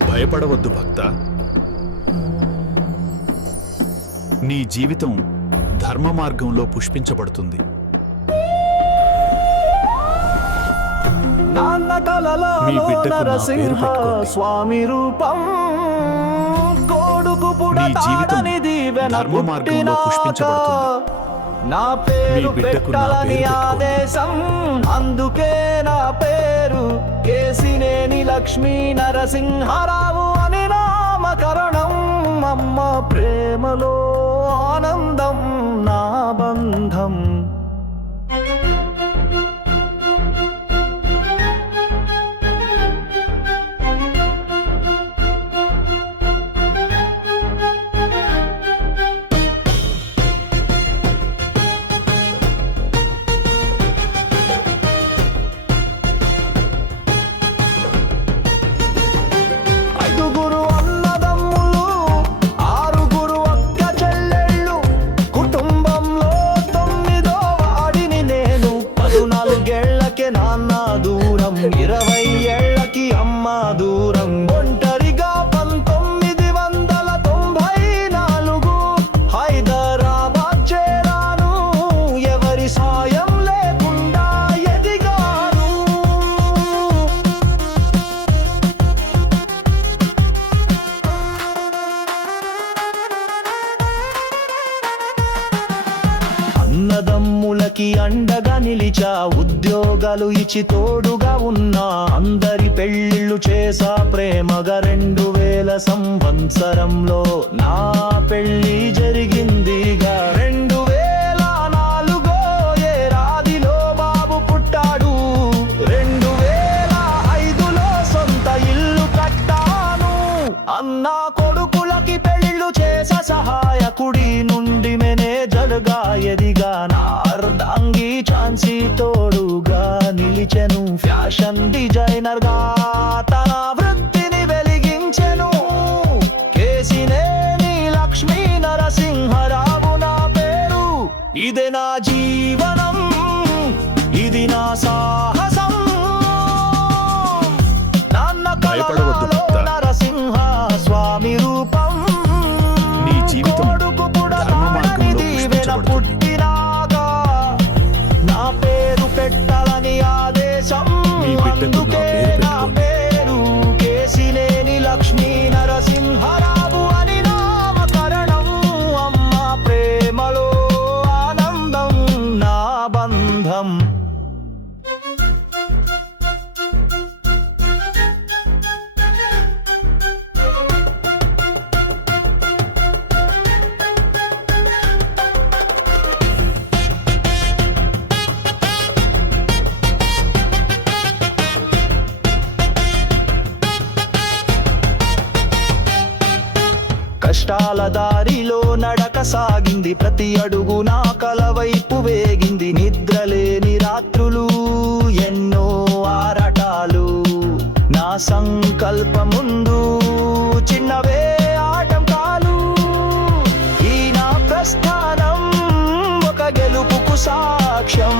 భయపడవద్దు భక్త. నీ జీవితం ధర్మ మార్గంలో పుష్పించబడుతుంది. మీ బిడ్డకు నా పేరు పెట్టుకోండి. స్వామి రూపం కొడుకు నీ జీవితం ధర్మ మార్గంలో పుష్పించబడుతుంది. నా మీ పేరు బిడ్డకు నా పెట్టాలని పేరు పెట్టుకోండి. ఆదేశం, అందుకే నా పేరు కేసినేని లక్ష్మీ నరసింహారావు అని నామకరణం. అమ్మ ప్రేమలో ఆనందం నా బంధం. ఐదుగురు అన్నదమ్ములు, ఆరుగురు అక్క చెల్లెళ్ళు, కుటుంబంలో 9వ వాడిని నేను. 14 నాన్న దూరం, 20 ఏళ్లకి అమ్మ దూరం. ఒంటరిగా 1994 హైదరాబాద్ చేరాను. ఎవరి సాయం లేకుండా ఎదిగాను. అన్నదమ్ములకి అండగా నిలిచా, ఉద్యోగాలు ఇచ్చి తోడుగా ఉన్నా. అందరి పెళ్ళిళ్ళు చేసా ప్రేమగా. 2000 సంవత్సరంలో నా పెళ్ళి జరిగిందిగా. 2004 ఏడాదిలో బాబు పుట్టాడు. 2005లో సొంత ఇల్లు కట్టాను. అన్న కొడుకులకి పెళ్ళిళ్ళు చేసా, సహాయకుడి నుండి మేనేజర్గా ఎదిగా. నా అర్ధాంగి ఛాన్సీ తోడుగా నిలిచెను. ఫ్యాషన్ డిజైనర్ గా తన వృత్తిని వెలిగించెను. కేసినేని లక్ష్మీ నరసింహారావు నా పేరు. ఇదే నా జీవనం, ఇది నా సాహసం. నాన్న భయపడవద్దు కలలో భక్త. నరసింహ స్వామి రూపం. నీ జీవితం కొడుకు ధర్మ మార్గంలో దీవెన పుష్పించబడుతుంది. పుట్టినాగా నా పేరు పెట్టాలని ఆదేశం. మీ బిడ్డకు నా అందుకే పేరు నా పేరు కేసినేని లక్ష్మీ నరసింహారావు అని నామకరణం. అమ్మ ప్రేమలో ఆనందం నా బంధం. కష్టాల దారిలో నడక సాగింది, ప్రతి అడుగు నా కల వైపు వేగింది. నిద్రలేని రాత్రులు, ఎన్నో ఆరాటాలు. నా సంకల్పముందు చిన్నవే ఆటంకాలు. ఈ నా ప్రస్థానం ఒక గెలుపుకు సాక్ష్యం.